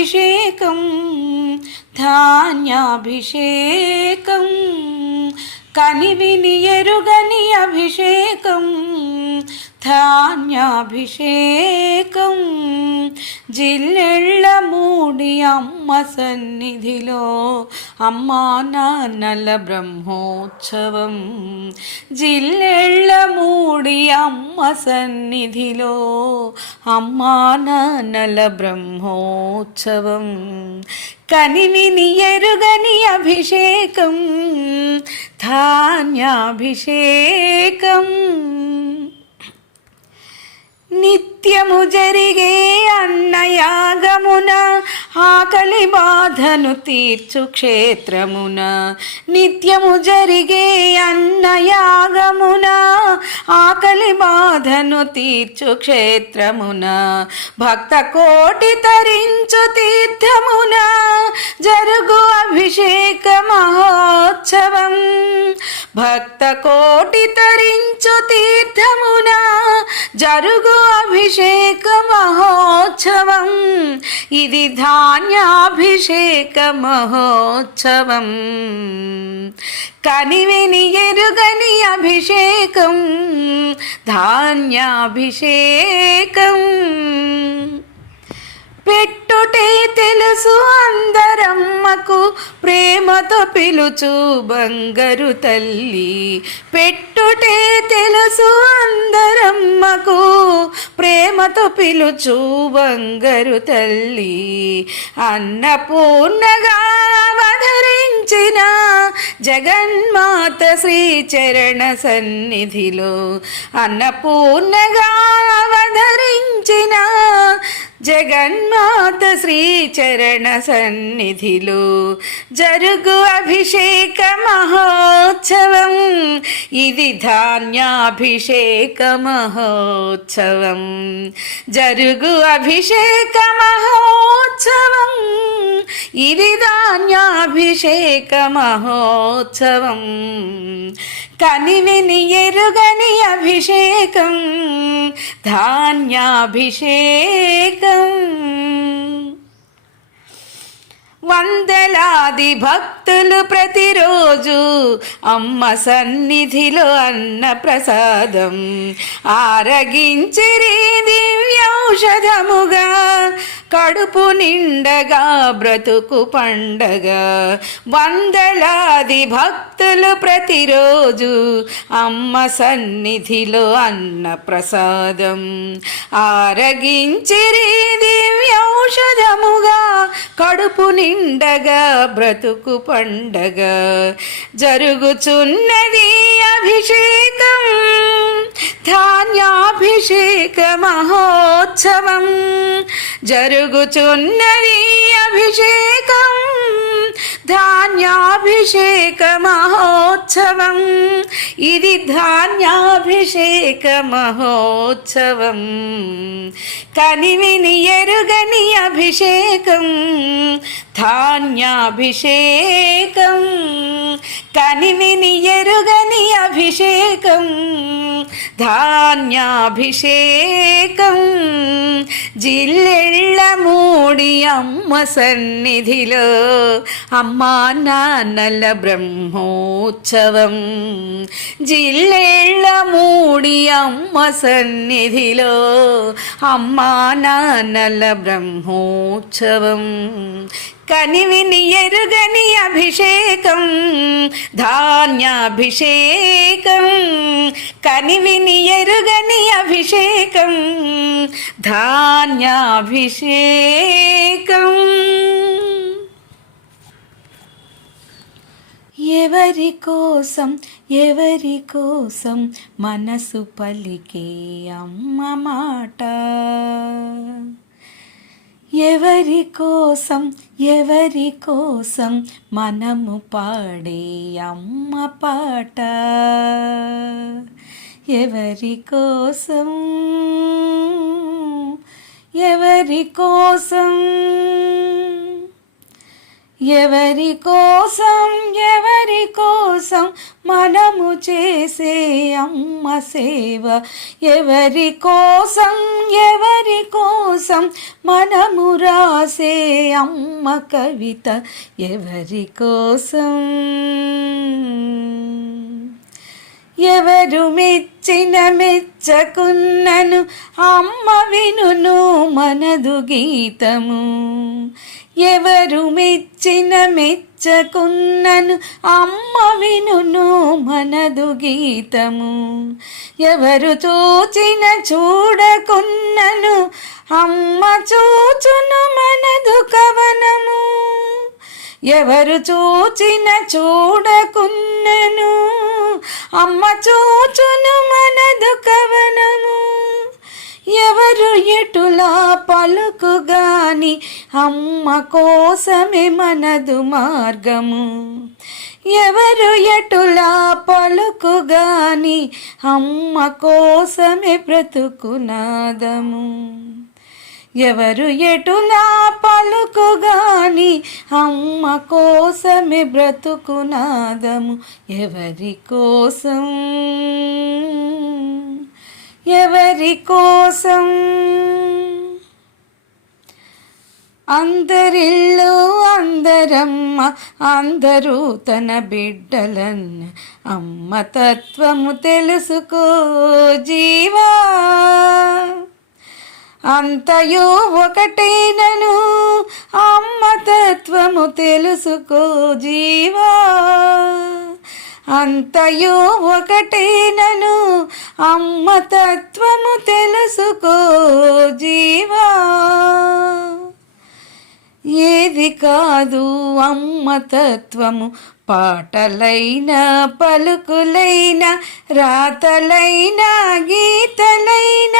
ధాన్యాభిషేకం ధాన్యాభిషేకం కనివిని ఎరుగని అభిషేకం ధాన్యాభిషేకం జిల్లెళ్ళ మూడి అమ్మ సన్నిధిలో అమ్మా నాన్నల బ్రహ్మోత్సవం జిల్లెళ్ళ మూడి అమ్మ సన్నిధిలో అమ్మా నాన్నల బ్రహ్మోత్సవం కనివిని ఎరుగని అభిషేకం ధాన్యాభిషేకం నిత్యము జరిగే అన్నయాగమున ఆకలి బాధను తీర్చు క్షేత్రమున నిత్యము జరిగే అన్నయాగమున ఆకలి బాధను తీర్చు క్షేత్రమున భక్త కోటి తరించు తీర్థమున జరుగు అభిషేక మహోత్సవం భక్త కోటి తరించు తీర్థమున జరుగు అభిషేక మహోత్సవం ఇది ధాన్యాభిషేక మహోత్సవం కనివిని ఎరుగని అభిషేకం ధాన్యాభిషేకం పెట్టుటే తెలుసు అందరమ్మకు ప్రేమతో పిలుచు బంగారు తల్లి పెట్టుటే తెలుసు అందరమ్మకు ప్రేమతో పిలుచు బంగారు తల్లి అన్నపూర్ణగా అవతరించిన జగన్మాత శ్రీచరణ సన్నిధిలో అన్నపూర్ణగా అవతరించిన జగన్మాత శ్రీచరణ సన్నిధిలో జరుగు అభిషేక మహోత్సవం ఇది ధాన్యాభిషేక మహోత్సవం జరుగు అభిషేక మహోత్సవం ఇది ధాన్యాభిషేక మహోత్సవం కనివిని ఎరుగని అభిషేకం ధాన్యాభిషేకం వందలాది భక్తులు ప్రతిరోజు అమ్మ సన్నిధిలో అన్న ప్రసాదం ఆరగించిరి దివ్యౌషధముగా కడుపు నిండగా బ్రతుకు పండగ వందలాది భక్తులు ప్రతిరోజు అమ్మ సన్నిధిలో అన్న ప్రసాదం ఆరగించిరి దివ్యౌషధముగా కడుపు నిండగా బ్రతుకు పండగ జరుగుచున్నది అభిషేకం ధాన్యాభిషేక మహోత్సవం జరుగుచున్నది అభిషేకం ధాన్యాభిషేక మహోత్సవం ఇది ధాన్యాభిషేక మహోత్సవం కనివిని ఎరుగని అభిషేకం ధాన్యాభిషేకం కనివిని ఎరుగని అభిషేకం ధాన్యాభిషేకం జిల్లెళ్ళ మూడి అమ్మ సన్నిధిలో అమ్మా నాన్నల బ్రహ్మోత్సవం జిల్లెళ్ళ మూడి అమ్మ సన్నిధిలో అమ్మా నాన్నల బ్రహ్మోత్సవం కనివిని ఎరుగని అభిషేకం ధాన్యాభిషేకం కనివిని ఎరుగని అభిషేకం ధాన్యాభిషేకం ఎవరి కోసం మనసు పలికే అమ్మ మాట ఎవరి కోసం మనము పాడే అమ్మ పాట ఎవరి కోసం ఎవరి కోసం ఎవరి కోసం మనము చేసే అమ్మ సేవ, ఎవరి కోసం ఎవరి కోసం మనము రాసే అమ్మ కవిత, ఎవరి కోసం. ఎవరు మెచ్చిన మెచ్చకున్నను అమ్మ వినును మనదు గీతము, ఎవరు మెచ్చిన మెచ్చకున్నను అమ్మ వినును మనదు గీతము, ఎవరు చూచిన చూడకున్నను అమ్మ చూచును మనదు కవనము, ఎవరు చూచిన చూడకున్నను అమ్మ చూచును మనదు కవనము, ఎవరు ఎటులా పలుకుగాని అమ్మ కోసమే మనదు మార్గము, ఎవరు ఎటులా పలుకుగాని అమ్మ కోసమే బ్రతుకునాదము, ఎవరు ఎటులా పలుకుగాని అమ్మ కోసమే బ్రతుకునాదము, ఎవరి కోసం ఎవరి కోసం. అందరిల్లు అందరమ్మ అందరూ తన బిడ్డలన్న అమ్మ తత్వము తెలుసుకో జీవా, అంతయు ఒకటేనను అమ్మ తత్వము తెలుసుకో జీవా, అంతయు ఒకటేనను అమ్మ తత్వము తెలుసుకో జీవా, ఏది కాదు అమ్మ తత్వము పాటలైన పలుకులైన రాతలైన గీతలైన